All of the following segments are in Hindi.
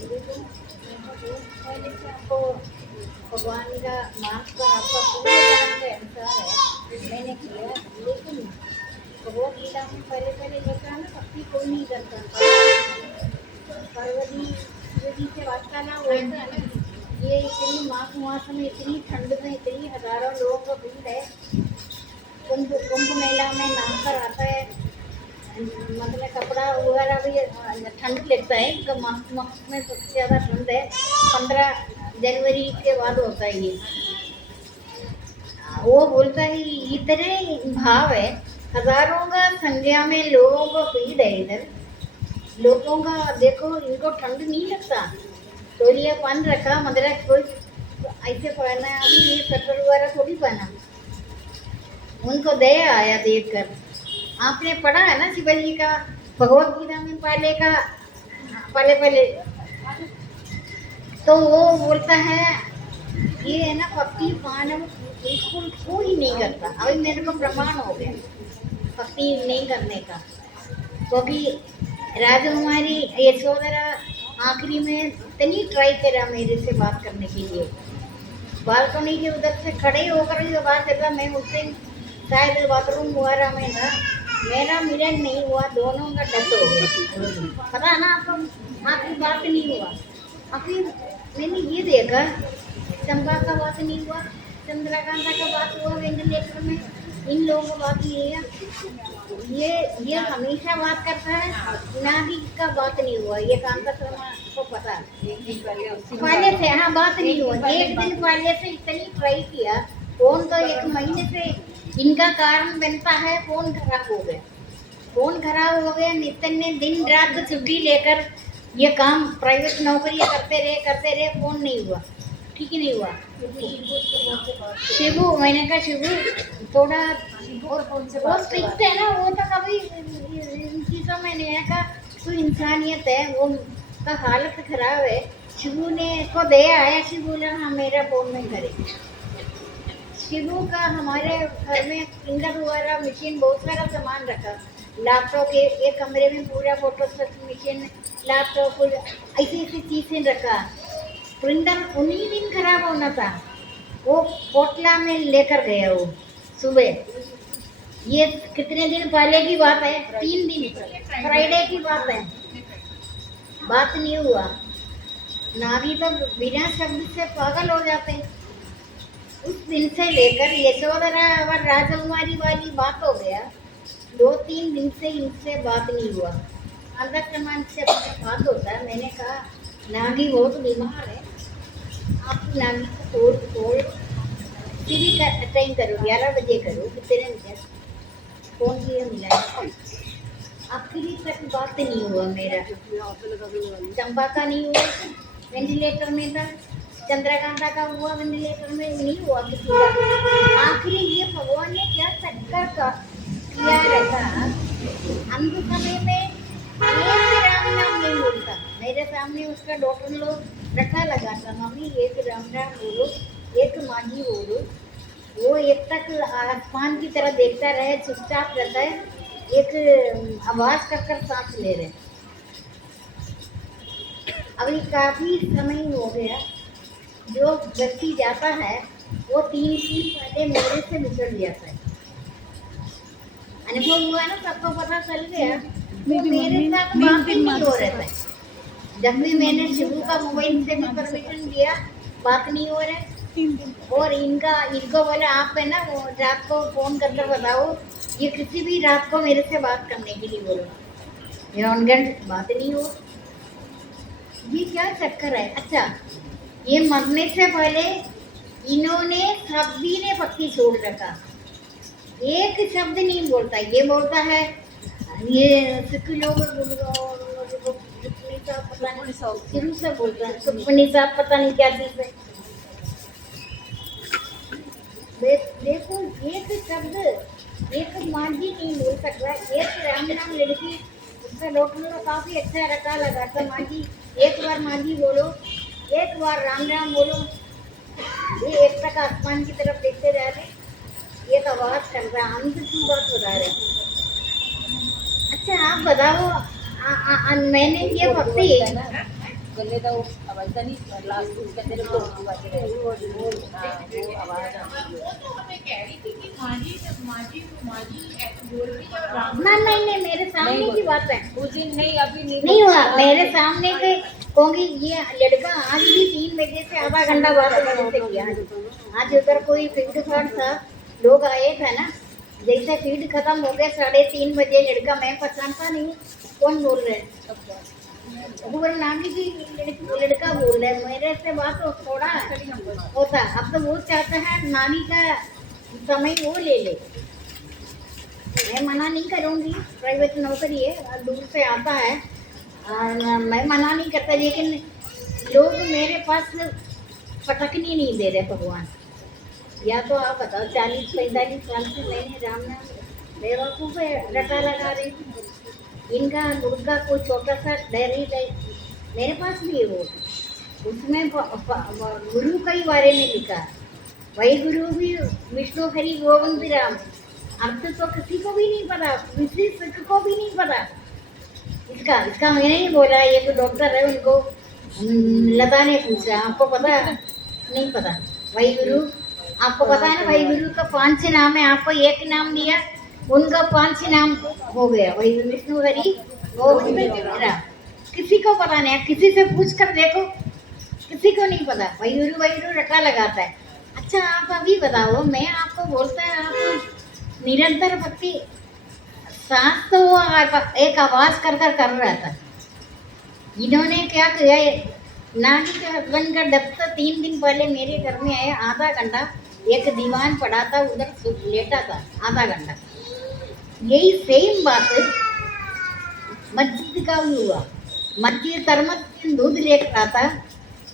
लेकिन पहले से आपको भगवान का मार्क्स का आपका पूरे जन्म के अनुसार है मैंने किया, लेकिन भगवत गीता में पहले पहले लिखा है ना, भक्ति कोई नहीं करता। पार्वती शिव जी से वार्तालाप होता है ना, ये इतनी माघ मास में इतनी ठंड में इतनी हजारों लोगों का भीड़ है, कुंभ मेला में नाम पर आता है, मतलब कपड़ा वगैरह भी ठंड लगता है, तो मार्च में सबसे ज़्यादा ठंड है, 15 जनवरी के बाद होता है ये। वो बोलता है इतने भाव है, हजारों का संख्या में लोगों को भीड़ है इधर, लोगों का देखो, इनको ठंड नहीं लगता, तौलिया पहन रखा, मदरा कोई ऐसे पहना है, अभी ये स्वेटर वगैरह थोड़ी पहना, उनको दया आया देखकर। आपने पढ़ा है ना शिवाजी का भगवत गीता में पहले पहले तो वो बोलता है ये है ना, भक्ति मानव बिल्कुल कोई नहीं करता। अभी मेरे को प्रमाण हो गया भक्ति नहीं करने का, क्योंकि राजकुमारी यशोधरा आखिरी में इतनी ट्राई करा मेरे से बात करने के लिए, बालकनी के उधर से खड़े होकर जो बात करता, मैं उससे शायद बाथरूम वगैरह में था, मेरा मिलन नहीं हुआ, दोनों का डट हो गया। पता है ना आपको, आखिर बात नहीं हुआ। आखिर मैंने ये देखा, चंपा का बात नहीं हुआ, चंद्रकांता का बात हुआ वेंटिलेटर में, इन लोगों का बात ये है, ये हमेशा बात करता है, नाभी का बात नहीं हुआ, ये कांता शर्मा को पता है पहले से। हाँ, बात नहीं हुआ, एक दिन पहले से इतनी ट्राई किया, फोन तो 1 महीने से इनका कारण बनता है, फोन खराब हो गया, फोन खराब हो गया, नितिन ने दिन रात छुट्टी लेकर ये काम प्राइवेट नौकरियां करते रहे, फोन नहीं हुआ, ठीक ही नहीं हुआ। शिबू, मैंने कहा शिबू थोड़ा और स्ट्रिक्ट है ना, वो तो कभी इन चीज़ों में नहीं है का, तो इंसानियत है, वो का हालत खराब है। शिबू ने को दया आया, शिबू ने हाँ मेरा फोन में करे। शिबू का हमारे घर में प्रिंटर वगैरह मशीन, बहुत सारा सामान रखा, लैपटॉप के एक कमरे में पूरा फोटोस्टेट मशीन, लैपटॉप, ऐसी ऐसी चीज़ें रखा। प्रिंटर उन्हीं दिन खराब होना था, वो कोटला में लेकर गया वो सुबह। ये कितने दिन पहले की बात है, 3 दिन, फ्राइडे की बात है, बात नहीं हुआ। नाभी तो बिना शब्द से पागल हो जाते हैं। उस दिन से लेकर यशोधरा और राजकुमारी वाली बात हो गया, 2-3 दिन से इनसे बात नहीं हुआ। अंदर समान से बात होता है, मैंने कहा नागी बहुत बीमार है, आप नागी को तोड़ फ्री टाइम करो, 11 बजे करो, कितने बजे फोन किया मिला, आखिरी तक बात नहीं हुआ मेरा। चंपा का नहीं हुआ, वेंटिलेटर में था, चंद्रकांता का हुआ, वेंटिलेटर में नहीं हुआ किसी का। आखिरी ये भगवान ने क्या चक्कर का किया रहता, अंत समय में एक राम नाम नहीं बोलता, मेरे सामने उसका डॉक्टर लोग रखा लगाता, मम्मी एक राम नाम बोलो, एक मांझी बोलो, वो एक तक आसमान की तरह देखता रहे, चुपचाप रहता है, एक आवाज कर सांस ले रहे। अभी काफी समय हो गया, जो व्यक्ति जाता है वो 3 दिन पहले मेरे से बिछड़ जाता है, अनुभव हुआ ना, सबको पता चल गया, वो मेरे साथ बात ही नहीं हो रहता है। जब भी मैंने शिबू का मोबाइल से भी परमिशन दिया, बात नहीं हो रहा है, और इनको बोले आप है ना वो रात को फोन करके बताओ, ये किसी भी रात को मेरे से बात करने के लिए बोलो, बात नहीं हो, ये क्या चक्कर है। अच्छा, ये मरने से पहले इन्होंने सभी ने पत्ती छोड़ रखा, एक शब्द नहीं बोलता, ये बोलता है ये सिख लोग शुरू से बोलता है, सुपनी साहब पता नहीं क्या चीज है। देखो एक शब्द, एक मांझी नहीं बोल सकता, एक राम नाम लड़की, उसका डॉक्टर ने काफी अच्छा रखा लगा था, मांझी एक बार मांझी बोलो, एक बार राम राम बोलो, ये एक तक आसमान की तरफ देखते जा रहे, एक आवाज कर रहा, हम तो क्यों बात बता रहे। अच्छा आप बताओ, मैंने ये भक्ति गले तो अब ऐसा नहीं लास्ट उसके अंदर तो बातें रहे वो आवाज आती ना नहीं नहीं, मेरे सामने की बात है। उस दिन नहीं अभी नहीं हुआ मेरे सामने के कहूँगी ये लड़का आज भी 3 बजे से आधा घंटा बात मेरे से किया। आज उधर कोई फील्ड फाट था, लोग आए थे ना, जैसे फील्ड खत्म हो गया 3:30 बजे, लड़का मैं पहचानता नहीं कौन बोल रहे हैं, नानी की लड़का बोल रहे मेरे से बात तो थोड़ा होता। अब तो वो चाहता है नानी का समय वो ले ले, मैं मना नहीं करूँगी, प्राइवेट नौकरी है और दूर से आता है, मैं मना नहीं करता, लेकिन लोग मेरे पास पटकनी नहीं दे रहे भगवान। या तो आप बताओ 40-45 साल से मैंने राम नाम बेवकूफ़ रटा लगा रही थी। इनका दुर्गा को छोटा सा डायरी मेरे पास भी है, वो उसमें गुरु के बारे में लिखा, वही गुरु भी विष्णु हरि गोविंद राम, अर्थ तो किसी को भी नहीं पता, किसी सिख को भी नहीं पता। इसका मैंने ही बोला, एक डॉक्टर है उनको लता ने पूछा आपको पता है? नहीं पता। वही गुरु आपको पता है ना, वही गुरु का 5 नाम है, आपको एक नाम दिया, उनका 5 नाम हो गया, वही विष्णु हरि गोविंद राम। किसी को पता नहीं, किसी से पूछ कर देखो, किसी को नहीं पता। वही गुरु रटा लगाता है। अच्छा आप अभी बताओ, मैं आपको बोलता है आप निरंतर भक्ति, सांस तो वो एक आवाज कर रहा था। इन्होंने क्या किया, नानी के हस्बैंड का डॉक्टर 3 दिन पहले मेरे घर में आया, आधा घंटा एक दीवान पड़ा था, उधर लेटा था आधा घंटा। यही सेम बात मस्जिद का भी हुआ। मस्जिद तरमत दूध लेकर आता,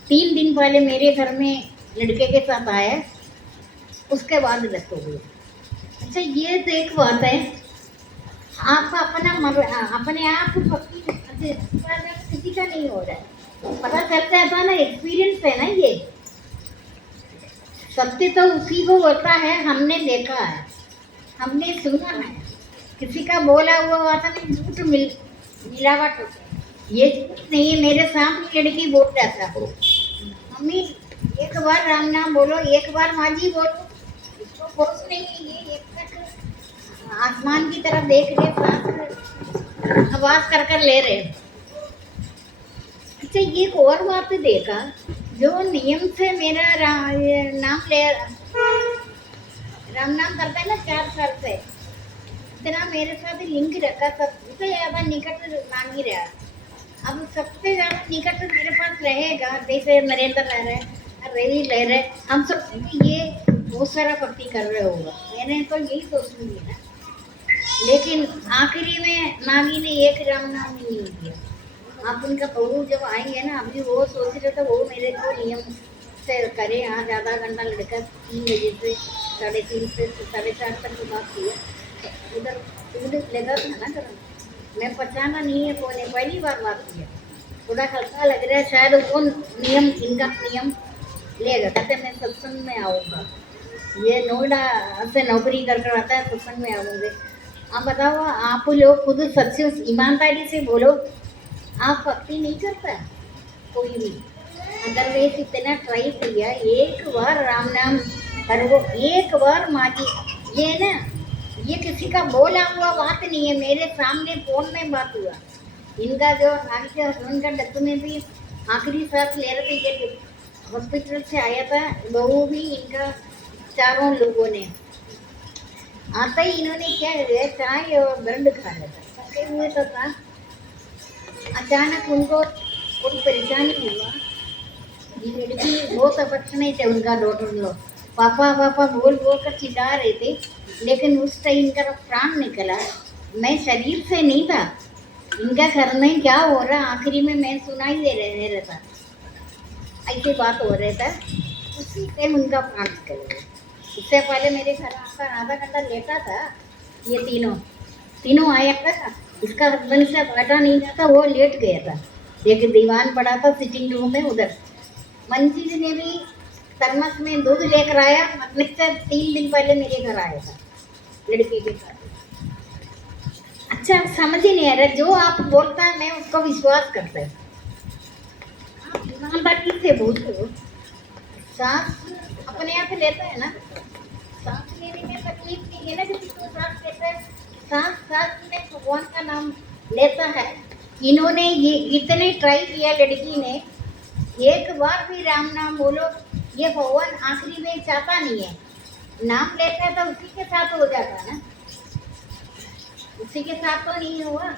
3 दिन पहले मेरे घर में लड़के के साथ आया, उसके बाद डेथ हो गई। अच्छा ये तो एक बात है, आप अपने आप भक्ति किसी का नहीं हो रहा है, पता चलता है था ना, एक्सपीरियंस है ना ये। सत्य तो उसी को होता है, हमने देखा है, हमने सुना है, किसी का बोला हुआ बात में झूठ मिलावट होती है, ये झूठ नहीं है। मेरे साथ लड़की बोल रहा था, मम्मी एक बार राम नाम बोलो, एक बार माँ जी बोलो, इसको फोर्स नहीं है, ये एक तक आसमान की तरफ देख रहे, सांस आवाज कर ले रहे। अच्छा ये एक और बात देखा, जो नियम से मेरा नाम ले राम नाम करता है ना 4 साल से, इतना मेरे साथ लिंक रखा, सबसे ज़्यादा निकट नाम ही रहा। अब सबसे ज़्यादा निकट मेरे पास रहेगा, जैसे नरेंद्र रह रहे, रवि रह रहे, हम सब ये बहुत सारा भक्ति कर रहे होगा, मैंने तो यही सोचूंगी ना। लेकिन आखिरी में नागी ने एक राम नाम ही नहीं दिया। आप उनका बहू जब आएंगे ना, अभी वो सोच रहे थे वो मेरे को नियम से करे, आज आधा घंटा लड़का 3 बजे से 3:30 से 4:30 तक की बात किया, उधर लगा था ना करना, मैं पहचाना नहीं है कौन है, पहली बार बात किया, थोड़ा हल्का लग रहा है, शायद वो नियम इनका नियम लेगा, कहते मैं सत्संग में आऊँगा, ये नोएडा से नौकरी कर आता है, सत्संग में आऊँगे। आप बताओ, आप लोग खुद सच्चे ईमानदारी से बोलो, आप भक्ति नहीं करता कोई भी, अगर वे इतना ट्राई किया, एक बार राम नाम करो, एक बार माँ जी, ये ना ये किसी का बोला हुआ बात नहीं है, मेरे सामने फोन में बात हुआ। इनका जो नानी के हस्बैंड का डेथ में भी आखिरी सांस ले रहे थे, ये हॉस्पिटल से आया था, बहू भी, इनका 4 लोगों ने आता ही इन्होंने क्या किया, चाय और ब्रेड खा लिया था, थके हुए तो था। अचानक उनको कोई परेशानी हुआ, ये लड़की बहुत अफेक्शनेट है, उनका डॉटर लोग पापा पापा बोल कर चिल्ला रहे थे, लेकिन उस टाइम इनका प्राण निकला। मैं शरीर से नहीं था, इनका घर में क्या हो रहा आखिरी में मैं सुनाई दे रहे था, ऐसी बात हो रहा था, उसी टाइम उनका प्राण निकल गया। उससे पहले मेरे घर आकर आधा घंटा लेटा था, ये तीनों आया था, इसका हस्बैंड से बैठा नहीं जाता, वो लेट गया था, एक दीवान पड़ा था सिटिंग रूम में, उधर मंजिल ने भी थर्मस में दूध लेकर आया, मतलब से 3 दिन पहले मेरे घर आया था लड़के के साथ। अच्छा समझ ही नहीं आ रहा, जो आप बोलता है मैं उसको विश्वास करता है, से पूछ लो, सांस अपने आप लेता है ना, सांस लेने में तकलीफ नहीं है ना, किसी को सांस लेता है, सांस सांस में भगवान का नाम लेता है। इन्होंने ये इतने ट्राई किया, लड़की ने एक बार भी राम नाम बोलो, ये भगवान आखिरी में चाहता नहीं है, नाम लेता है तो उसी के साथ हो जाता है ना, उसी के साथ तो नहीं हुआ,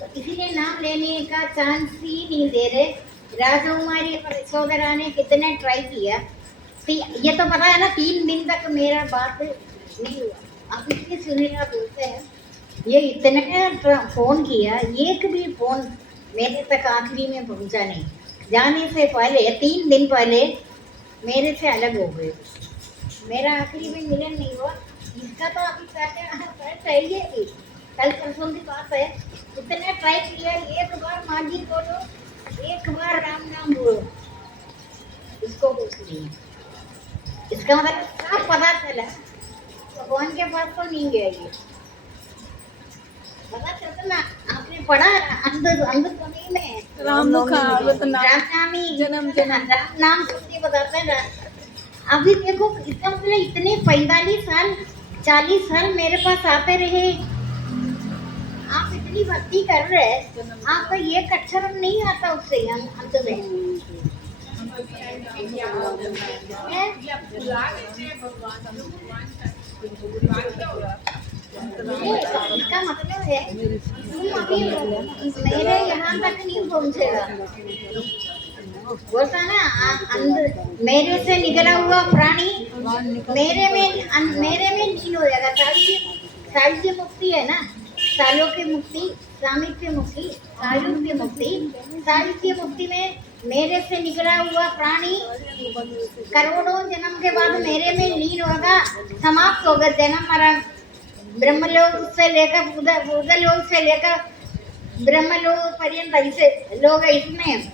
तो इसीलिए नाम लेने का चांस ही नहीं दे रहे। राजकुमारी यशोधरा ने कितने ट्राई किया, ये तो पता है ना 3 दिन तक मेरा बात नहीं हुआ। अब इसलिए सुनीला बोलते हैं ये इतने फोन किया, एक भी फोन मेरे तक आखिरी में पहुंचा नहीं, जाने से पहले 3 दिन पहले मेरे से अलग हो गए, मेरा आखिरी में मिलन नहीं हुआ। इसका तो अभी चाहिए ही, कल परसों की बात है, इतने ट्राई किया, एक बार माँ जी बोलो, एक बार राम नाम बोलो, इसको कुछ नहीं। इसका मतलब सब पता चला भगवान के पास तो नहीं गया, ये पता चलता ना, आपने पढ़ा अंधुध्वनि में राम रामनामी राम नाम सुनते बताते हैं। अभी देखो इसका मतलब इतने 45 साल 40 साल मेरे पास आते रहे, आप इतनी भक्ति कर रहे हैं, आपका ये अक्षर नहीं आता उससे अंत में इसका मतलब है तुम अभी मेरे यहाँ तक नहीं पहुँचेगा, बोलता ना मेरे से निकला हुआ प्राणी मेरे में लीन हो जाएगा। सायुज्य मुक्ति है ना, सालों की मुक्ति, सामिप्य मुक्ति, सायुज्य मुक्ति। सायुज्य मुक्ति में मेरे से निकला हुआ प्राणी करोड़ों जन्म के बाद मेरे में लीन होगा, समाप्त होगा जन्म मरण, ब्रह्मलोक से लेकर भूतलोक से लेकर ब्रह्मलोक पर्यंत ऐसे लोग इसमें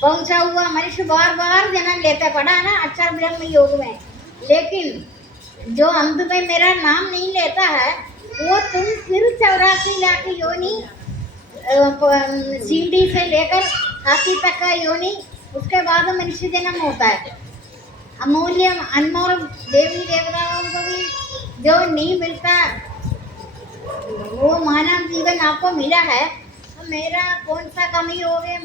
पहुंचा हुआ मनुष्य बार बार जन्म लेता पड़ा ना अक्षर ब्रह्म योग में, लेकिन जो अंत में मेरा नाम नहीं लेता है वो तुम फिर 84 लाख योनि सीढ़ी से लेकर हाथी तक का योनि, उसके बाद मनुष्य जन्म होता है। अमूल्य अनमोल देवी देवताओं को भी जो नहीं मिलता वो मानव जीवन आपको मिला है, तो मेरा कौन सा कमी हो गया।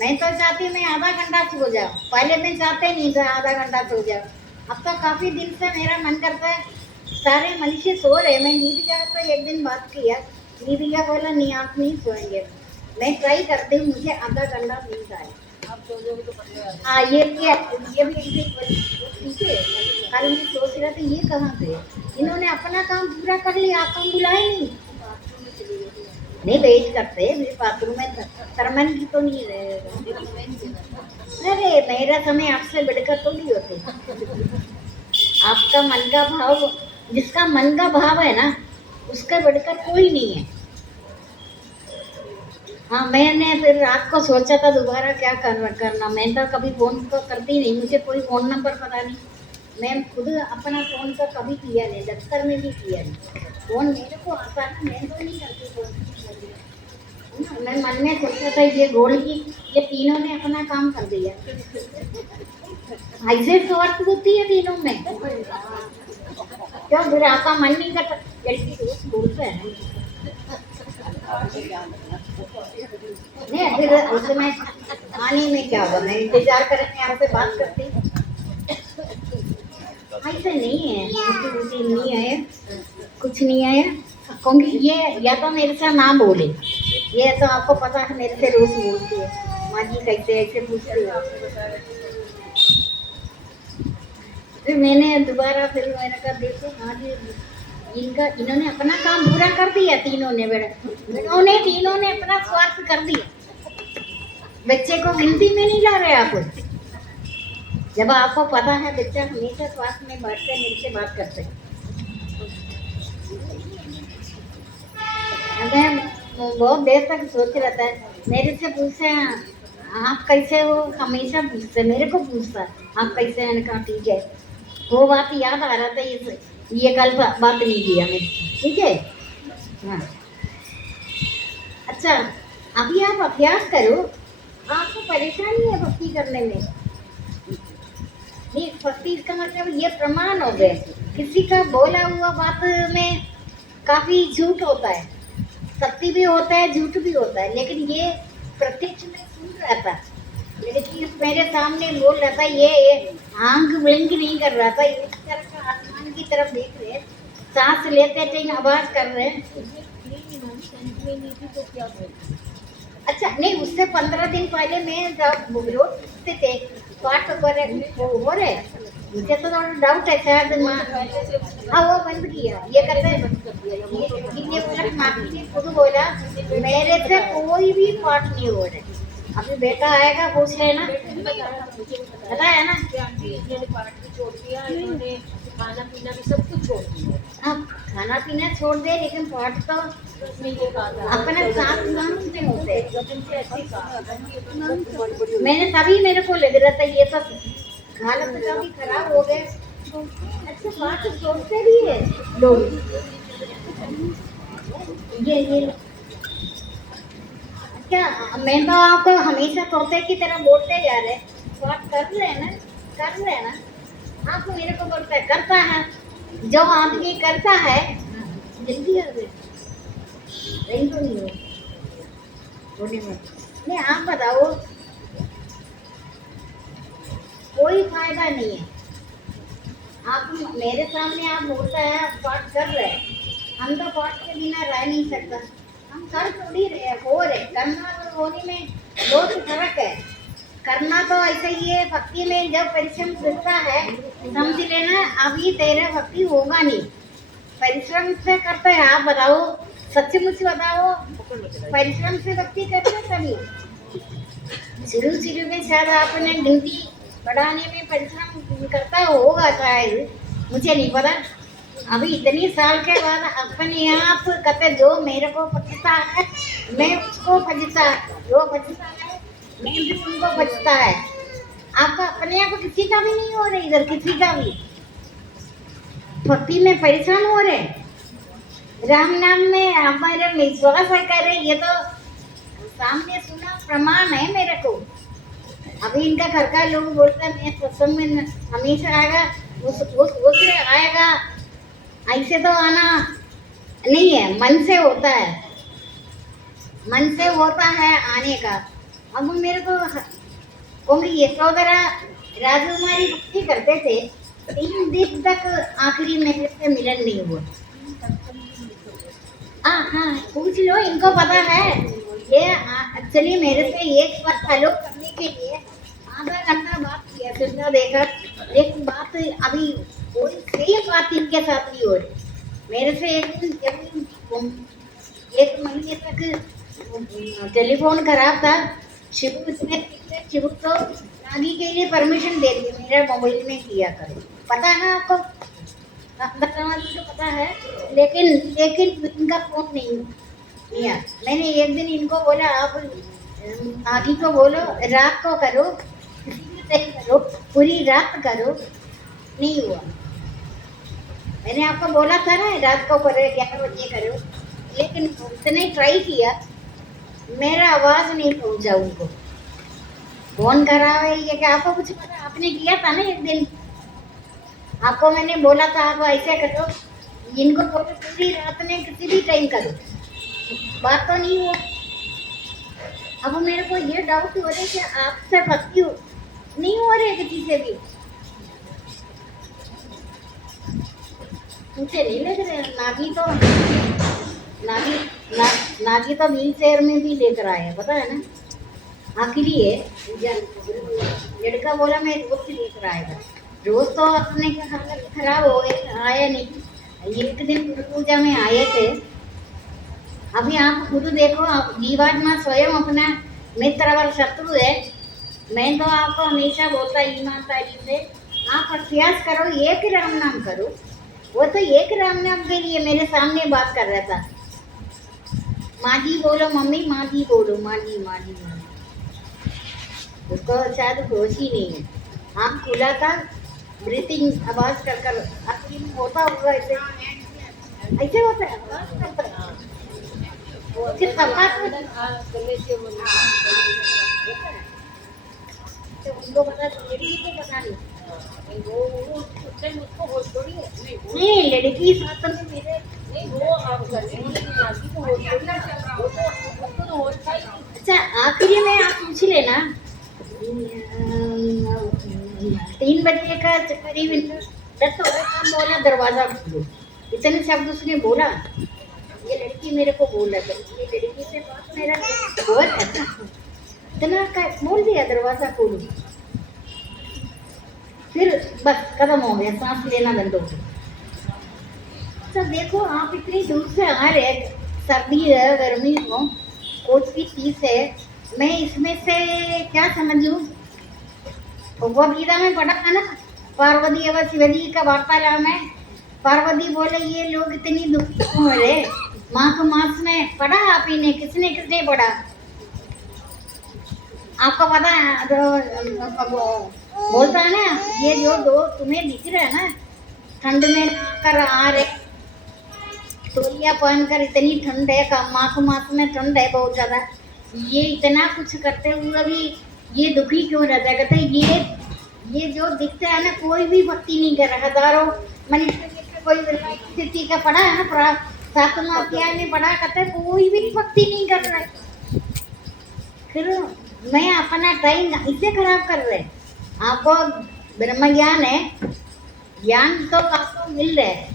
मैं तो चाहती मैं आधा घंटा सो जाऊँ, पहले मैं चाहते नहीं था आधा घंटा सो जाऊँ, अब तो काफ़ी दिन से मेरा मन करता है सारे मनुष्य सो रहे। मैं नीतिका से एक दिन बात किया, नीतिका बोला नहीं आप नहीं सोएंगे, मैं ट्राई करती हूँ, मुझे आधा घंटा मिलता है। हाँ ये भी ठीक है, कल मैं सोच रहा था ये कहाँ थे, इन्होंने अपना काम पूरा कर लिया, आप काम बुलाए नहीं वेट करते, मेरे बाथरूम में शर्मन की तो नहीं रहेगा। अरे मेरा समय आपसे बढ़कर तो नहीं होते, आपका मन का भाव, जिसका मन का भाव है ना उसका बढ़कर कोई नहीं है। हाँ मैंने फिर रात को सोचा था दोबारा क्या करना, मैं तो कभी फ़ोन तो करती नहीं, मुझे कोई फ़ोन नंबर पता नहीं, मैं खुद अपना फ़ोन तो कभी किया नहीं, दफ्तर में भी किया नहीं, फ़ोन मेरे को आता है, मैं तो नहीं करती फ़ोन। मैं मन में सोचा था ये गोल की ये तीनों ने अपना काम कर दिया, ऐसे स्वार्थ होती है तीनों में, क्यों फिर आपका मन नहीं करता, जल्दी रोज बोलते हैं नहीं, फिर उसमें आने में क्या होगा, मैं इंतजार करेंगे आपसे बात करती, ऐसे नहीं है, नहीं आया, कुछ नहीं आया, क्योंकि ये या तो मेरे से ना बोले, ये तो आपको पता है मेरे से रोज बोलती है, माँ जी कैसे ऐसे पूछती है। फिर मैंने दोबारा फिर मैंने कहा देखो हाँ जी इन्होंने अपना काम पूरा कर दिया, तीनों ने अपना स्वार्थ कर दिया, बच्चे को गिनती में नहीं ला रहे आप। जब आपको पता है बच्चा हमेशा स्वार्थ में बैठते मेरे से बात करते, मैं बहुत देर तक सोच रहा था, मेरे से पूछते आप कैसे हो, हमेशा पूछते, मेरे को पूछता आप कैसे हैं, कहा ठीक है, वो बात याद आ रहा था, ये कल बात नहीं किया मैं, ठीक है हाँ। अच्छा अभी आप अभ्यास करो, आपको परेशानी है भक्ति करने में। नहीं, भक्ति इसका मतलब ये प्रमाण हो गए। किसी का बोला हुआ बात में काफी झूठ होता है, सत्य भी होता है, झूठ भी होता है, लेकिन ये प्रत्यक्ष में सुन रहा था, लेकिन मेरे सामने बोल रहा था, ये आंख ब्लिंक नहीं कर रहा था, इस तरह का आसमान की तरफ देख रहे, सांस लेते टाइम आवाज कर रहे हैं। तो क्या बोलते? अच्छा नहीं, उससे 15 दिन पहले मैं जब रोज पूछते थे पाठ हो रहे, मुझे तो थोड़ा डाउट है शायद हाँ वो बंद किया, ये करते हैं बंद कर दिया। ये बोला माफी ने खुद बोला मेरे से कोई भी पाठ नहीं हो रहे, अभी बेटा आएगा पूछ लेना, पता है ना। इन्होंने पाठ भी छोड़ दिया, इन्होंने खाना पीना भी सब कुछ छोड़ दिया। हाँ खाना पीना छोड़ दे, लेकिन पाठ तो अपने साथ में होते हैं। मैंने तभी मेरे को लग रहा था ये तो हालत काफी खराब हो गए। अच्छा पाठ छोड़ते भी है लोग, ये क्या मैं तो आपको हमेशा तोते की तरह बोलते जा रहे, पाठ कर रहे हैं ना, कर रहे हैं ना। आपको मेरे को बोलता है करता है, जो आदमी करता है जल्दी आ गए तो नहीं हो होने में। नहीं आप बताओ, कोई फायदा नहीं है। आप मेरे सामने आप बोलता है आप पाठ कर रहे हैं, हम तो पाठ के बिना रह नहीं सकता, हम कर थोड़ी रहे, हो रहे, करना और होने में बहुत फर्क है। करना तो ऐसा ही है, भक्ति में जब परिश्रम दिखता है समझ लेना अभी तेरा भक्ति होगा नहीं। परिश्रम से करते हैं, आप बताओ सच्चमुच बताओ, परिश्रम से भक्ति करते हैं तभी। शुरू में शायद आपने गिनती बढ़ाने में परिश्रम करता होगा शायद, मुझे नहीं पता। अभी इतनी साल के बाद अपने आप कहते जो मेरे को बचता है मैं उसको बचता, जो बचता है मैं भी उनको बचता है। आपका अपने आप किसी का भी नहीं हो रहा, इधर किसी का भी भक्ति में परेशान हो रहे, राम नाम में हमारे विश्वास है कर रहे, ये तो सामने सुना प्रमाण है मेरे को। अभी इनका घर का लोग बोलते हैं मैं सत्संग में हमेशा आएगा, उस आएगा, ऐसे तो आना नहीं है, मन से होता है, मन से होता है आने का। अब मेरे को कहूँगी यशोधरा राजकुमारी भक्ति करते थे, 3 दिन तक आखिरी मेरे से मिलन नहीं हुआ। हाँ पूछ लो, इनको पता है। ये एक्चुअली मेरे से एक बार फॉलो करने के लिए आधा घंटा बात किया, सिलसिला देखा, लेकिन बात अभी कोई सही बात इनके साथ नहीं हो रही। मेरे से एक दिन जब 1 महीने तक टेलीफोन खराब था, शिव तो नागी के लिए परमिशन दे दी मेरे मोबाइल में किया करो, पता है ना आपको, बताना तो पता है, लेकिन इनका फोन नहीं किया। मैंने एक दिन इनको बोला आप नागी को बोलो रात को करो, करो पूरी रात करो, नहीं हुआ। मैंने आपको बोला था ना रात को करो 11 बजे करो, लेकिन उसने ट्राई किया, मेरा आवाज नहीं पहुंचा उनको। फोन करा है ये कि आपको कुछ पता, आपने किया था ना एक दिन, आपको मैंने बोला था आप ऐसे करो, इनको बोलो पूरी रात में किसी भी टाइम करो, बात तो नहीं हुआ। अब मेरे को ये डाउट हो रहा है कि आपसे भक्ति नहीं हो रही किसी से भी, मुझे नहीं लग रहा। नागी तो व्हील चेयर में भी लेकर आया, पता है ना, आखिरी है। लड़का बोला मैं रोज से लेकर आएगा, रोज तो अपने हालत खराब हो गई, आया नहीं। एक दिन पूजा में आए थे। अभी आप खुद देखो, आप जीवात्मा स्वयं अपना मित्र और शत्रु है। मैं तो आपको हमेशा बोलता ईमानदारी से, आप अभ्यास करो, एक राम नाम करो। वो तो एक राम नाम के लिए मेरे सामने बात कर रहा था, माँ जी बोलो मम्मी, माँ जी बोलो, माँ जी माँ जी माँ। उसको शायद होश ही नहीं है, आँख खुला था, ब्रीथिंग आवाज कर कर अपनी होता होगा, ऐसे ऐसे होता है, आवाज करता है। फिर सबका गले से वो तो उनको पता, लड़की को पता नहीं। नहीं, वो उस टाइम उसको होश थोड़ी है। नहीं वो नहीं, लड़की साथ में मेरे, नहीं, वो आप करने वाली नाती को होश थोड़ी है। वो तो उसको तो होश था ही नहीं। अच्छा आखिरी में आप पूछ लेना 3 बजे का करीब दस हो गए, काम बोला दरवाजा खोलो, इतने शब्द उसने बोला। ये लड़की मेरे को बोल रहा था, ये लड़की से बात मेरा हुआ था, इतना का बोल दिया दरवाजा खोलो, फिर बस खत्म हो गया, सांस लेना बंद हो गया। अच्छा देखो आप इतनी दूर से आ रहे, सर्दी है गर्मी हो, कोच की फीस है, मैं इसमें से क्या समझूं? भगवद गीता में पढ़ा था ना, पार्वती और शिवजी का वार्तालाप में पार्वती बोले ये लोग इतनी दुखी क्यों हो रहे, माघ मास में पढ़ा आप ही ने, किसने किसने पढ़ा? आपको पता है बोलता है ना, ये जो दो तुम्हें दिख रहा है ना, ठंड में कर आ रहे, तोलिया पहनकर, इतनी ठंड है, माघ मास में ठंड है बहुत ज्यादा, ये इतना कुछ करते हुए भी ये दुखी क्यों रहता है? कहते ये जो दिखता है ना, कोई भी भक्ति नहीं कर रहा। हजारों मनुष्य के कोई स्थिति का पढ़ा है ना, सातवां अध्याय में पढ़ा, कहते कोई भी भक्ति नहीं कर रहा है। फिर मैं अपना टाइम इसे खराब कर रहे। आपको ब्रह्म ज्ञान है, ज्ञान तो आपको मिल रहा है।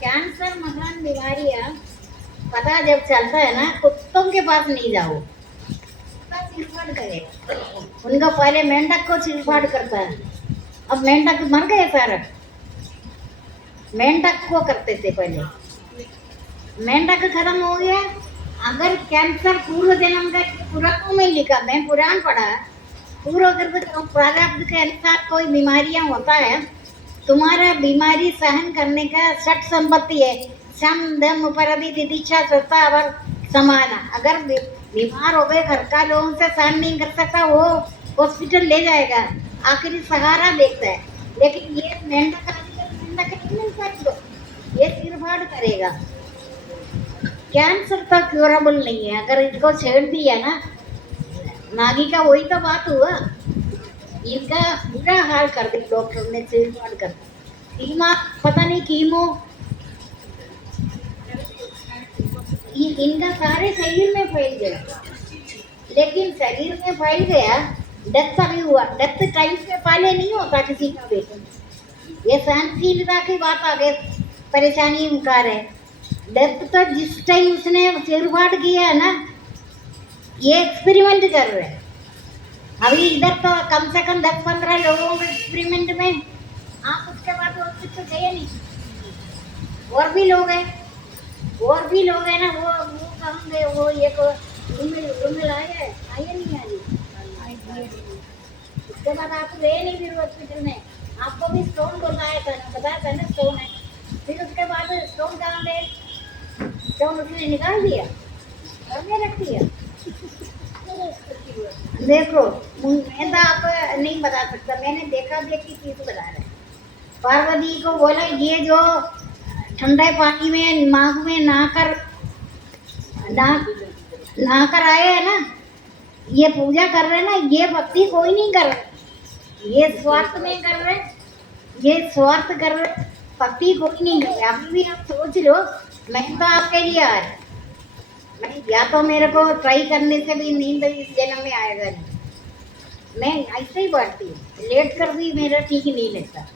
कैंसर महान बीमारियां पता जब चलता है ना, कुत्तों के पास नहीं जाओ, चिड़फाड़ करेगा। उनका पहले मेंढक को चिड़फाड़ करता है, अब मेंढक मर गए सारा, मेंढक को करते थे पहले, मेंढक खत्म हो गया। अगर कैंसर पूर्व जन्म का, पुराणों में लिखा, मैं पुराण पढ़ा, पूर्व प्रारब्ध के अनुसार कोई बीमारियां होता है, तुम्हारा बीमारी सहन करने का षट संपत्ति है, सम दम उपरधि तितिक्षा श्रद्धा और समाना। अगर बीमार हो गए, घर का लोगों से सहन नहीं कर सकता, वो हॉस्पिटल ले जाएगा, आखिरी सहारा देखता है। लेकिन ये मेंढक नहीं मिल सकता, ये सिरफाड़ करेगा। कैंसर तो क्योरेबल नहीं है, अगर इसको छेड़ दिया ना, नागी का वही तो बात हुआ, इनका बुरा हाल कर दी डॉक्टर ने, सिरफाड़ कर कीमा, पता नहीं कीमो, इनका सारे शरीर में फैल गया। लेकिन शरीर में फैल गया, डेथ भी हुआ। डेथ टाइम से पहले नहीं होता किसी का भी, ये सहनशीलता की बात आ गई, परेशानी उनका है। डेथ तो जिस टाइम उसने सिरफाड़ किया है ना, ये एक्सपेरिमेंट कर रहे हैं अभी इधर, तो कम से कम 10-15 लोगों के एक्सपेरिमेंट में, आप उसके बाद हॉस्पिटल गए नहीं। और भी लोग हैं, और भी लोग हैं ना, वो कहाँ गए? वो एक रूमिल आए नहीं आई, उसके बाद आप गए नहीं फिर हॉस्पिटल में, आपको भी स्टोन बताया था ना स्टोन है। फिर उसके बाद स्टोन कहाँ गए? स्टोन उसने निकाल दिया, घर में रख दिया। देखो मैं तो आपको नहीं बता सकता, मैंने देखा देखी चीज बता रहा है। पार्वती को बोला ये जो ठंडे पानी में माघ में नहाकर आए है ना, ये पूजा कर रहे ना, ये भक्ति कोई नहीं कर रहा, ये स्वार्थ में कर रहे, ये स्वार्थ कर रहे, भक्ति कोई नहीं कर रहा। अभी भी आप सोच लो, मैं तो आपके लिए आया, मैं या तो मेरे को ट्राई करने से भी नींद इस जन्म में आएगा नहीं, मैं ऐसे ही बढ़ती हूँ, लेट कर भी मेरा ठीक नहीं लगता।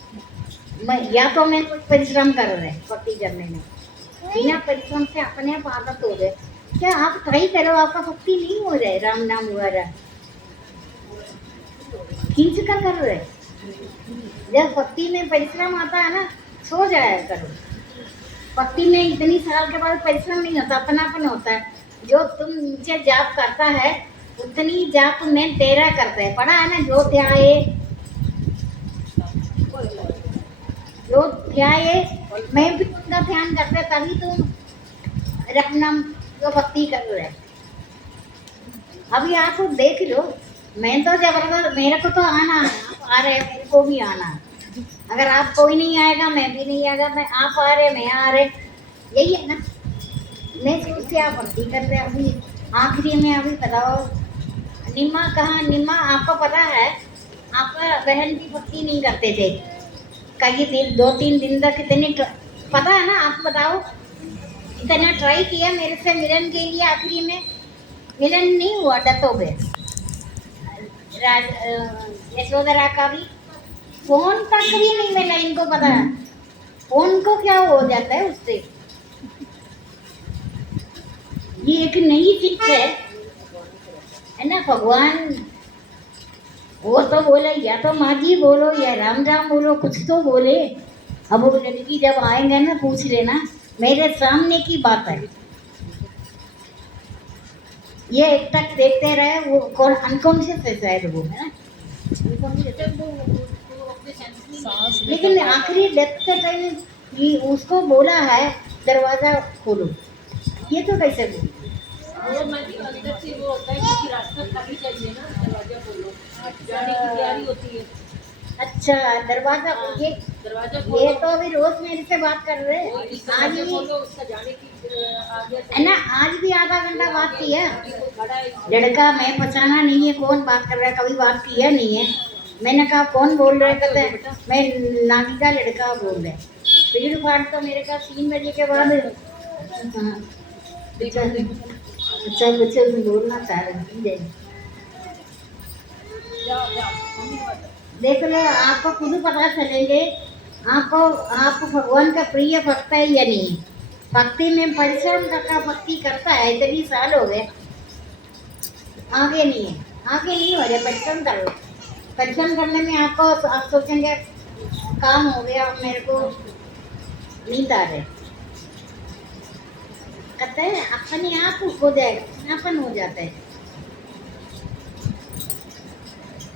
मैं या तो मैं कुछ परिश्रम कर रहे भक्ति करने में, बिना परिश्रम से अपने आप आदत हो गए। क्या आप ट्राई करो, आपका भक्ति नहीं हो रहा है, राम नाम हुआ रहा, खींच कर रहे। जब भक्ति में परिश्रम आता है ना, सो जाया करो। भक्ति में इतनी साल के बाद परिश्रम नहीं होता, अपनापन होता है। जो तुम नीचे जाप करता है, उतनी जाप में तेरा करता है। पढ़ा है ना, जो ध्याये, मैं भी उनका ध्यान करता, तभी तुम राम नाम जो भक्ति कर रहे। अभी आप देख लो, मैं तो जबरदस्त, मेरे को तो आना, आप आ रहे, मेरे को भी आना। अगर आप कोई नहीं आएगा, मैं भी नहीं आएगा, मैं आप आ रहे, मैं आ रहे, यही है ना। मैं सोचती आप भक्ति करते हैं अभी आखिरी में अभी बताओ निम्मा कहाँ निम्मा आपको पता है आपका बहन भी भक्ति नहीं करते थे कई दिन 2-3 दिन तक पता है ना आप बताओ इतना ट्राई किया मेरे से मिलन के लिए आखिरी में मिलन नहीं हुआ डेथ हो गए यशोधरा का भी फोन तक भी नहीं मिला इनको पता है फोन को क्या हो जाता है उससे ये एक नई चीज है ना भगवान वो तो बोले या तो माँ जी बोलो या राम राम बोलो कुछ तो बोले अब वो लड़की जब आएंगे ना पूछ लेना मेरे सामने की बात है ये एक तक देखते रहे वो कौन अनकॉन्शियस है शायद वो है ना लेकिन आखिरी डेथ के टाइम उसको बोला है दरवाजा खोलो ये तो कैसे बोल वो माजी अंदर से वो होता है कि रास्ता खाली चाहिए ना दरवाजा खोलो जाने की तैयारी होती है अच्छा दरवाजा ये दरवाजा ये तो अभी रोज मेरे से बात कर रहे हैं आज भी खोलो उसका जाने की आगे है ना आज भी आधा घंटा बात किया वो खड़ा है लड़का मैं पहचाना नहीं है कौन बात कर रहा है कभी बात किया नहीं है मैंने कहा कौन बोल रहे कहते मैं नानी का लड़का बोल रहे भीड़ भाड़ तो मेरे का 3 बजे के बाद हाँ, चल चल बोलना चाह रही जाओ जाओ मम्मी बात देख लो आपको खुद पता चलेंगे आपको आप भगवान का प्रिय भक्त है या नहीं भक्ति में परिश्रम का भक्ति करता है इतनी साल हो गए आगे नहीं हो रहे परिश्रम करो परिश्रम करने में आपको आप सोचेंगे काम हो गया मेरे को नींद आ रहे कहते हैं अपने आप हो जाएगा अपनापन हो जाता है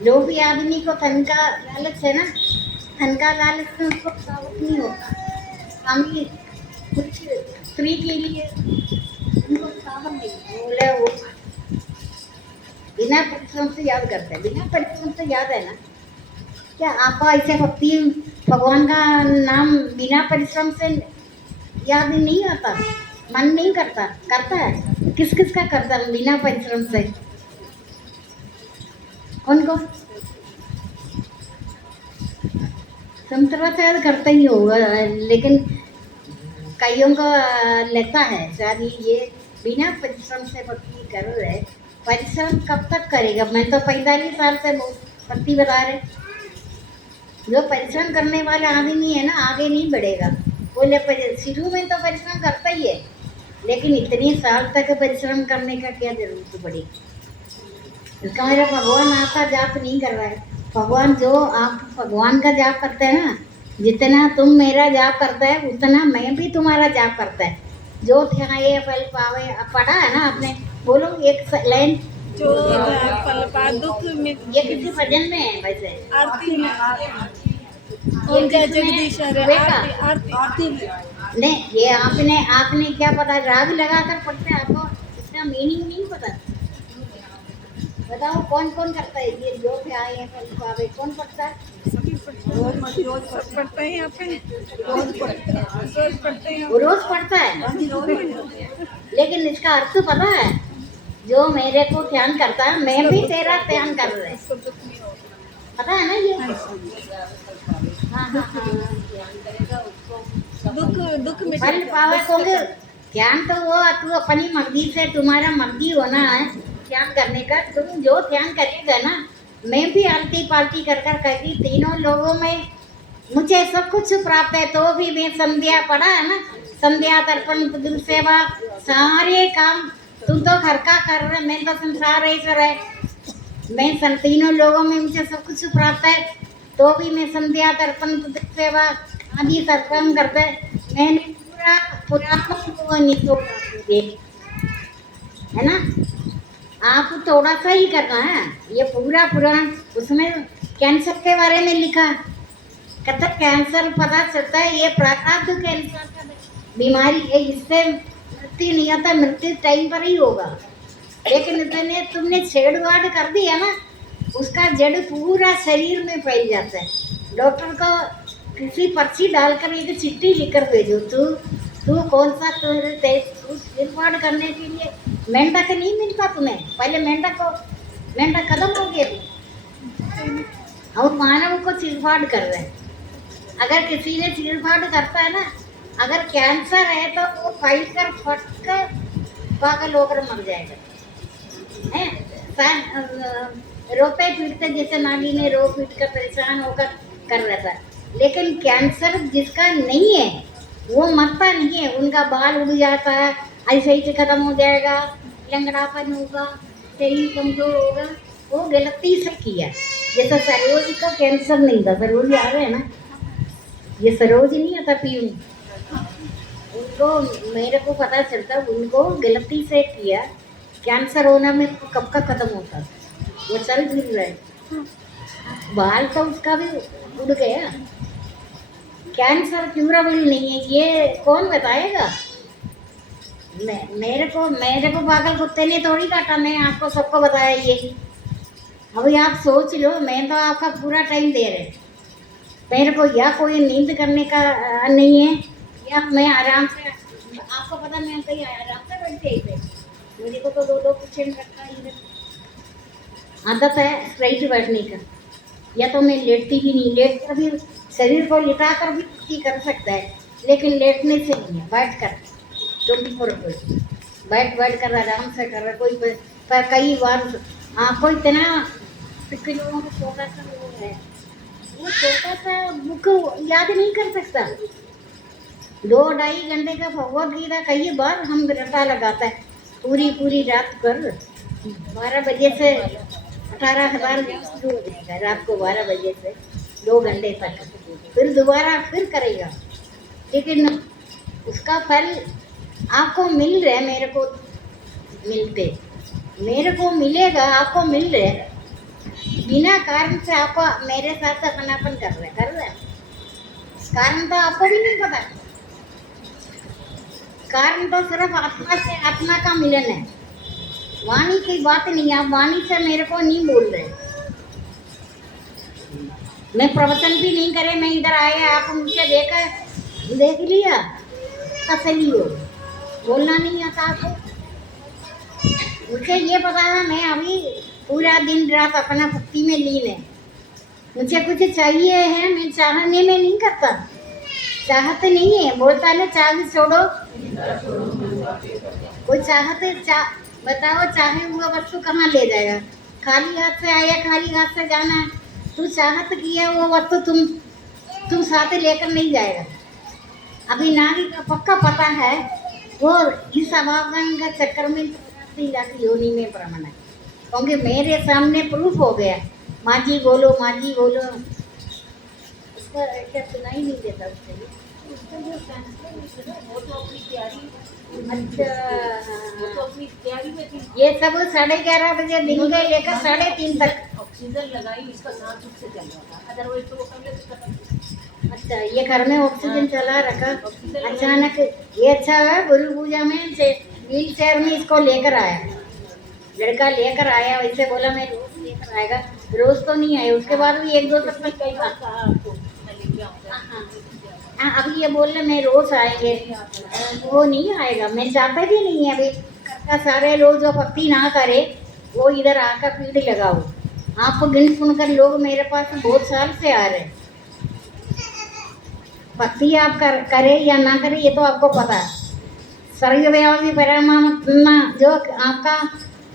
लोभी आदमी को धन का लालच है ना धन का लालच में उसको सावक नहीं होता हम भी कुछ स्त्री के लिए उनको सावक नहीं बोले वो बिना परिश्रम से याद करते हैं बिना परिश्रम से याद है ना क्या आपको ऐसे भक्ति भगवान का नाम बिना परिश्रम से याद नहीं आता मन नहीं करता है किस किस का करता है बिना परिश्रम से उनको संतरा शायद करता ही होगा लेकिन कईयों का लेता है शायद ये बिना परिश्रम से भक्ति कर रहे परिश्रम कब तक करेगा मैं तो 45 साल से भक्ति बता रहे जो परिश्रम करने वाला आदमी है ना आगे नहीं बढ़ेगा बोले शुरू में तो परिश्रम करता ही है लेकिन इतने साल तक परिश्रम करने का क्या जरूरत पड़ेगी इसका मेरा भगवान आपका जाप नहीं कर रहा है भगवान जो आप भगवान का जाप करते हैं ना जितना तुम मेरा जाप करता है उतना मैं भी तुम्हारा जाप करता है जो ध्याये फल पावे पढ़ा है ना आपने बोलो एक लाइन जो फल पा दुख में ये किसी भजन में है वैसे आरती में ये जय किसमें है? जगदीश हरे बेटा आरती आरती में नहीं ये आपने क्या पता राग लगा कर पढ़ते हैं आपको इसका मीनिंग नहीं पता बताओ कौन कौन करता है ये जो भी आए हैं फल पावे कौन पढ़ता है रोज पढ़ते हैं यहाँ पे रोज पढ़ते हैं वो रोज पढ़ता है लेकिन इसका अर्थ पता है जो मेरे को ध्यान करता है मैं भी तेरा ध्यान कर रहे पता है ना ये हाँ हाँ हाँ दुख में फल पावे क्योंकि ध्यान तो वो तू अपनी मर्जी से तुम्हारा मर्जी होना है ध्यान करने का तुम जो ध्यान करेगा ना मैं भी आलती पालती कर कही तीनों लोगों में मुझे सब कुछ प्राप्त है तो भी मैं संध्या पढ़ा है ना संध्या तर्पण पुत्र सेवा सारे काम तुम तो घर का कर रहे मैं तो संसार ऐसा है मैं तीनों लोगों में मुझे सब कुछ प्राप्त है तो भी मैं संध्या तर्पण पुत्र सेवा आदि तर्पण करते मैंने पूरा पुरातन को निचोड़ है ना आप थोड़ा सा ही करना है ये पूरा पुराण उसमें कैंसर के बारे में लिखा कहता कैंसर पता चलता है ये प्रारब्ध कैंसर का बीमारी है इससे मृत्यु नहीं आता मृत्यु टाइम पर ही होगा लेकिन इतने तुमने छेड़छाड़ कर दिया ना उसका जड़ पूरा शरीर में फैल जाता है डॉक्टर को किसी पर्ची डालकर एक चिट्ठी लिखकर भेजो तू तू कौन सा तू सिरफाड़ करने के लिए मेंढक नहीं मिलता तुम्हें, पहले मेंढक खत्म हो गए थे और मानव को सिरफाड़ कर रहे हैं। अगर किसी ने सिरफाड़ करता है ना, अगर कैंसर है तो वो फाइल कर फट कर पागल होकर मर जाएगा हैं। रोते पीटते जैसे नानी ने रो पीट कर परेशान होकर कर रहा था, लेकिन कैंसर जिसका नहीं है वो मरता नहीं है, उनका बाल उड़ जाता है, ऐसे ही खत्म हो जाएगा, लंगड़ापन होगा, शरीर कमजोर होगा, वो गलती से किया। जैसे सरोज का कैंसर नहीं था, सरोज आ रहे हैं ना, ये सरोज नहीं आता पीयू, उनको मेरे को पता चलता उनको गलती से किया, कैंसर होना में कब का खत्म होता, वो चल फिर रहे, बाल तो उसका भी उड़ गया। कैंसर क्यूरेबल नहीं है, ये कौन बताएगा? मेरे को पागल कुत्ते ने थोड़ी काटा, मैं आपको सबको बताया ये। अभी आप सोच लो, मैं तो आपका पूरा टाइम दे रहे, मेरे को या कोई नींद करने का नहीं है, या मैं आराम से, आपको पता मैं कहीं आराम से बैठते ही थे, मुझे को तो दो कुशन रखा इधर, आदत है स्ट्राइट बैठने का, या तो मैं लेटती भी नहीं, लेट कर भी शरीर को लिटा कर भी कर सकता है, लेकिन लेटने से नहीं है, बैठ कर 24 बैठ कर आराम से कर रहा। कोई पर कई बार आपको इतना किलो छोटा सा वो है, वो छोटा सा बुक याद नहीं कर सकता, 2-2.5 घंटे का भगवद गीता कई बार हम रटा लगाता है, पूरी रात कर 12 बजे से 18,000 शुरू हो जाएगा, रात को 12 बजे से 2 घंटे तक, फिर दोबारा फिर करेगा, लेकिन उसका फल आपको मिल रहा है, मेरे को मिलेगा, आपको मिल रहा है, बिना कारण से आपको मेरे साथ अपनापन कर रहे हैं, कारण तो आपको भी नहीं पता, कारण तो सिर्फ आत्मा से आत्मा का मिलन है, वाणी की बात नहीं, आप वाणी से मेरे को नहीं बोल रहे, मैं प्रवचन भी नहीं करे, मैं इधर आया, आप मुझे देख लिया तसली हो, बोलना नहीं आता आपको, मुझे ये पता है मैं अभी पूरा दिन रात अपना भक्ति में लीन है, मुझे कुछ चाहिए है, मैं चाहने में नहीं करता, चाहते नहीं है, बोलता ना चाह छोड़ो, कोई चाहते बताओ चाहे हुआ वस्तु कहाँ ले जाएगा, खाली हाथ से आया, खाली हाथ से जाना, तू चाहत किया वो वस्तु तुम साथ लेकर नहीं जाएगा। अभी नारी का पक्का पता है, वो इस अभावन का चक्कर में जाती योनि में प्रमाण है, क्योंकि मेरे सामने प्रूफ हो गया, माँ जी बोलो, उसका क्या सुनाई नहीं देता उसके लिए, वो तो अपनी तैयारी, अच्छा वो तो अपनी तैयारी में थी, ये सब 11:30 बजे दिन के लेकर 3:30 तक ऑक्सीजन लगाई, इसका सांस ठीक से चल रहा था, अदरवाइज तो वो पहले से खत्म। अच्छा, ये घर में ऑक्सीजन चला रखा, अचानक ये अच्छा है, गुरु पूजा में व्हील चेयर में इसको लेकर आया, लड़का लेकर आया, वैसे बोला मैं रोज लेकर आएगा, रोज तो नहीं आया, उसके बाद भी 1-2 सप्ताह कई बार कहा आपको मैं लेके आऊंगा, हाँ, अभी ये बोल रहे मैं रोज आएंगे, वो नहीं आएगा, मैं चाहता भी नहीं है, अभी का सारे लोग जो भक्ति ना करे वो इधर आकर फील्ड लगाओ, आपको गिन सुनकर लोग मेरे पास बहुत साल से आ रहे हैं, भक्ति आप करे या ना करे ये तो आपको पता है, सर्वव्यापी परमात्मा जो आपका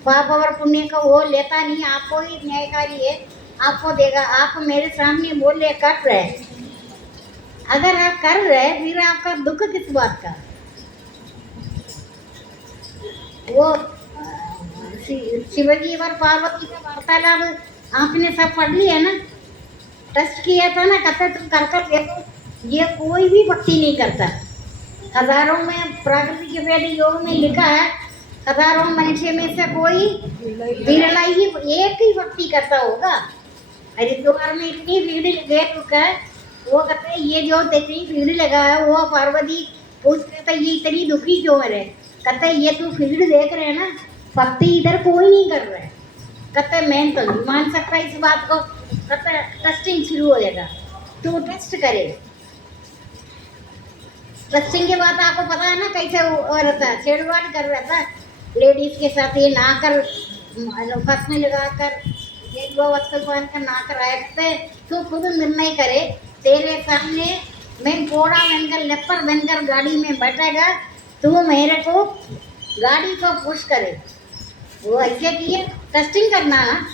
पाप और पुण्य का वो लेता नहीं, आपको ही न्यायकारी है, आपको देगा। आप मेरे सामने बोले कर रहे, अगर आप कर रहे फिर आपका दुख किस बात का? वो शिवजी और पार्वती का वार्तालाप आपने सब पढ़ लिया ना, टेस्ट किया था ना, कहते तुम कर देखो, ये कोई भी भक्ति नहीं करता, हजारों में प्राकृतिक के वेद योग में लिखा है, हजारों मनुष्य में से कोई विरला ही एक ही भक्ति करता होगा। हरिद्वार में इतनी भीड़ लगे रुका है, वो कहते हैं ये जो इतनी भीड़ लगा है, वो पार्वती पूछते थे ये इतनी दुखी क्यों है, कहते ये तू भीड़ देख रहे हैं ना, भक्ति इधर कोई नहीं कर रहा है, कहते मैं तो नहीं मान सकता इस बात को, कहते टेस्टिंग शुरू हो जाएगा, तू टेस्ट करे, ट्रस्टिंग के बाद आपको पता है ना कैसे वो रहता है, छेड़छाड़ कर रहा था लेडीज के साथ, ये ना कर फंस में लगा कर ये वो वस्त्र पहन कर ना कर आए थे। तू खुद निर्णय करे, तेरे सामने मैं घोड़ा बनकर लेपर बनकर गाड़ी में बैठेगा, तू मेरे को गाड़ी को पुश करे। वो ऐसे किए टेस्टिंग करना ना,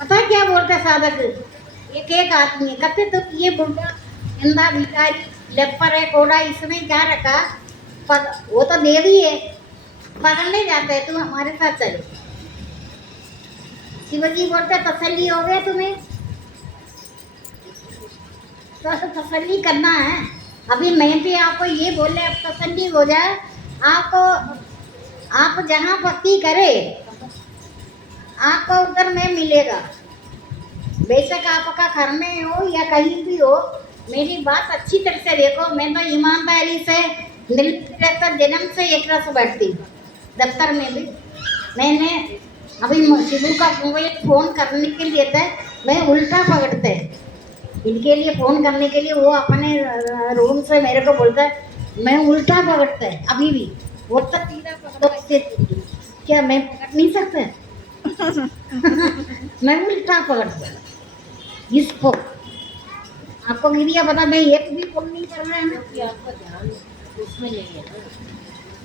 पता है क्या बोलते साधक, एक एक आदमी कहते तो ये बुढ़ा गंदा भिखारी लेपर है कोड़ा, इसमें क्या रखा, वो तो देवी है, पकड़ने जाते हैं, तुम हमारे साथ चलो। शिवजी बोलते तसल्ली हो गया तुम्हें, तो तसल्ली करना है। अभी मैं भी आपको ये बोले अब तसल्ली हो जाए, आपको आप जहाँ भक्ति करे आपको उधर में मिलेगा। बेशक आपका घर में हो या कहीं भी हो, मेरी बात अच्छी तरह से देखो। मैं तो ईमानदारी से मिलकर जन्म से एक रस बैठती हूँ, दफ्तर में भी मैंने अभी शिबू का मोबाइल फ़ोन करने के लिए था, मैं उल्टा पकड़ते इनके लिए फ़ोन करने के लिए, वो अपने रूम से मेरे को बोलता है मैं उल्टा पकड़ता है अभी भी, वो तो सीधा पकड़ो ऐसे, क्या मैं पकड़ नहीं सकता मैं उल्टा पकड़ता इसको। आपको गिरिया पता, मैं एक भी फोन नहीं कर रहा है ना, कि आपका ध्यान उसमें नहीं है ना।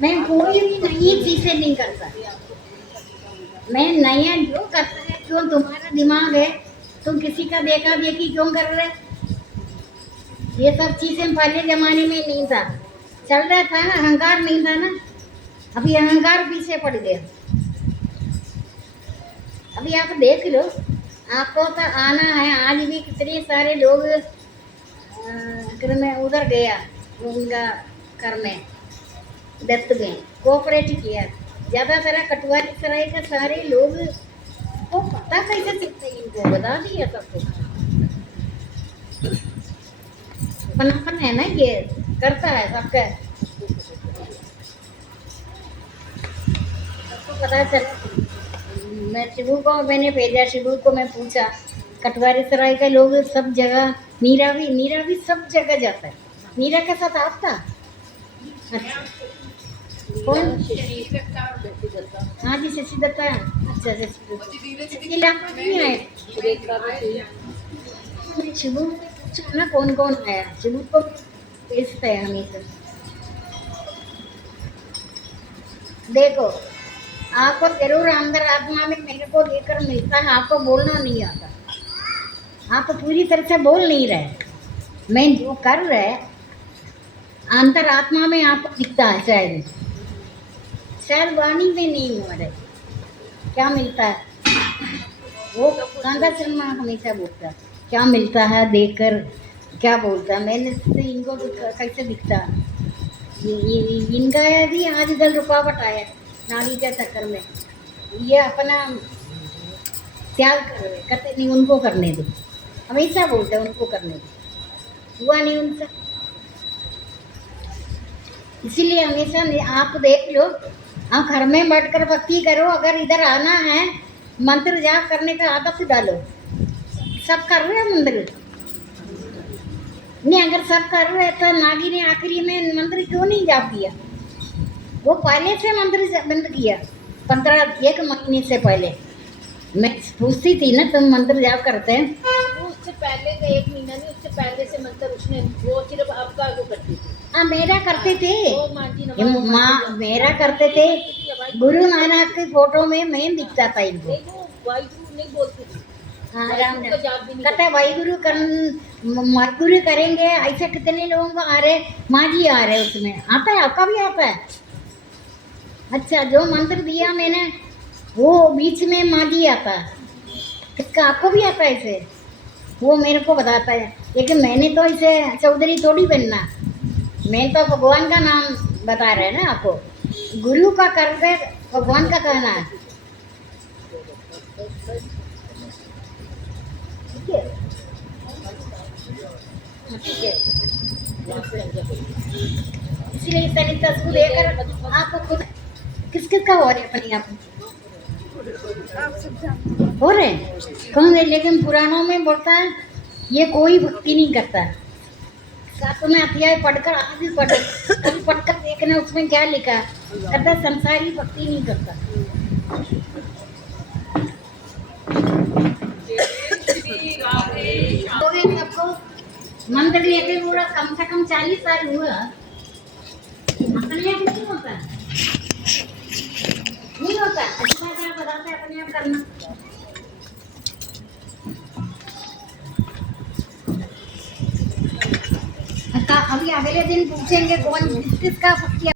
मैं कोई भी नई चीज़ें नहीं करता, मैं नया जो करता है। क्यों तुम्हारा दिमाग है, तुम किसी का देखा देखी क्यों कर रहे? ये सब चीज़ें पहले ज़माने में नहीं था, चल रहा था ना, अहंकार नहीं था ना, अभी अहंकार पीछे पड़ गया। अभी आप देख लो, आपको तो आना है, आज भी कितने सारे लोग में उधर गया, उनका कर में डेथ में कोऑपरेट किया। ज़्यादातर कटवारी सराय का सारे लोग को पता कैसे सीखते हैं, इनको बता दिया सब कुछ, अपनापन है ना, ये करता है सबका, सबको पता चला। मैं शिबू को मैंने भेजा, शिबू को मैं पूछा, कटवारी सराय के लोग सब जगह, नीरा भी सब जगह जाता है। नीरा के साथ आप था? अच्छा, कौन? हाँ जी, शशि दत्ता। अच्छा, शशि दत्ता नहीं आए। शिबू पूछा ना कौन कौन आया, शिबू को भेजता है हमेशा। देखो, आपको जरूर अंदर आत्मा में मेरे को लेकर मिलता है, आपको बोलना नहीं आता, आप पूरी तरह से बोल नहीं रहे। मैं जो कर रहे अंतर आत्मा में आपको दिखता है, शायद वाणी में नहीं हो रहे। क्या मिलता है वो कांदा शर्मा हमेशा बोलता है, क्या मिलता है देखकर, क्या बोलता है। मैंने से इनको कैसे दिखता, इनका भी आजकल रुकावट आया नाड़ी के चक्कर में, ये अपना त्याग करते नहीं, उनको करने दो, हमेशा बोलते हैं उनको करने दो, हुआ नहीं उनसे। इसीलिए हमेशा आप देख लो, आप घर में बैठकर भक्ति करो, अगर इधर आना है मंत्र जाप करने का आदत डालो। सब कर रहे हैं मंत्र नहीं, अगर सब कर रहे तो नागी ने आखिरी में मंत्र क्यों नहीं जाप किया? वो पहले से मंत्र बंद किया, 1 महीने से पहले मैं पूछती थी ना, तुम मंत्र जाप करते हैं? वो उससे पहले का 1 महीना नहीं, उससे पहले से मंत्र उसने, वो सिर्फ आपका वो करती थी। हाँ, मेरा करते थे, वो माँ मेरा करते थे। गुरु नानक की फोटो में मैं दिखता था इनको। नहीं, वो वाहिगुरु नहीं बोलती थी। हाँ, वाहिगुरु का जाप भी नहीं कहते वाहिगुरु करेंगे, ऐसे कितने लोगों को आ रहे, माँ जी आ रहे, उसमें आता है, आपका भी आता है। अच्छा, जो मंत्र दिया मैंने वो बीच में माँ जी आता है, किसका आपको भी आता है इसे? वो मेरे को बताता है, लेकिन मैंने तो इसे चौधरी थोड़ी बनना, मैं तो भगवान का नाम बता रहे हैं ना आपको, गुरु का करके भगवान का कहना है। ठीक है, ठीक है। इसलिए सरिता तस्वीर लेकर आपको खुद किस किस का हो रहा है, अपने आप आप सब जानते हो रहे हैं कौन है, लेकिन पुराणों में बोलता है ये कोई भक्ति नहीं करता, साथ में अध्याय पढ़कर अभी पढ़कर देखना उसमें क्या लिखा है। कहता संसारी भक्ति नहीं करता। तो ये सबको मंदिर लेके पूरा कम से कम 40 साल हुआ। अपने आप नहीं होता, नहीं होता। अच्छा क्या बताते हैं अपने आप करना। अभी अगले दिन पूछेंगे कौन किसका